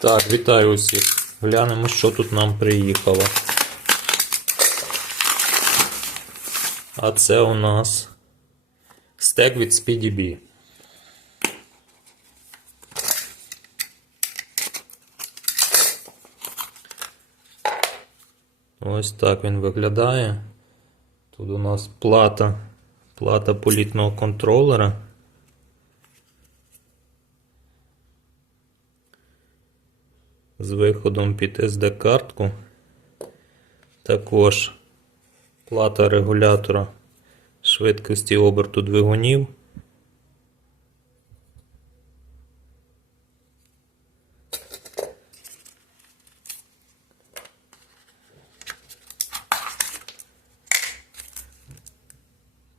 Так, вітаю усіх. Глянемо, що тут нам приїхало. А це у нас стек від SpeedyB. Ось так він виглядає. Тут у нас плата, плата політного контролера. З виходом під SD-картку. Також плата регулятора швидкості оберту двигунів.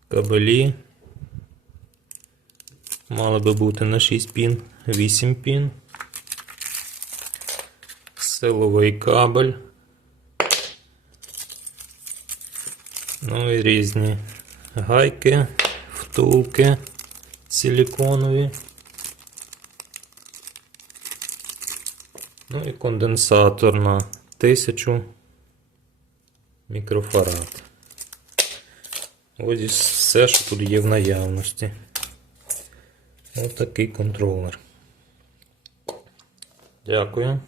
Кабелі. Мали би бути на 6 пін, 8 пін силовий кабель. Ну і різні гайки, втулки силіконові. Ну і конденсатор на 1000 мікрофарад. Ось все, що тут є в наявності. Ось такий контролер. Дякую.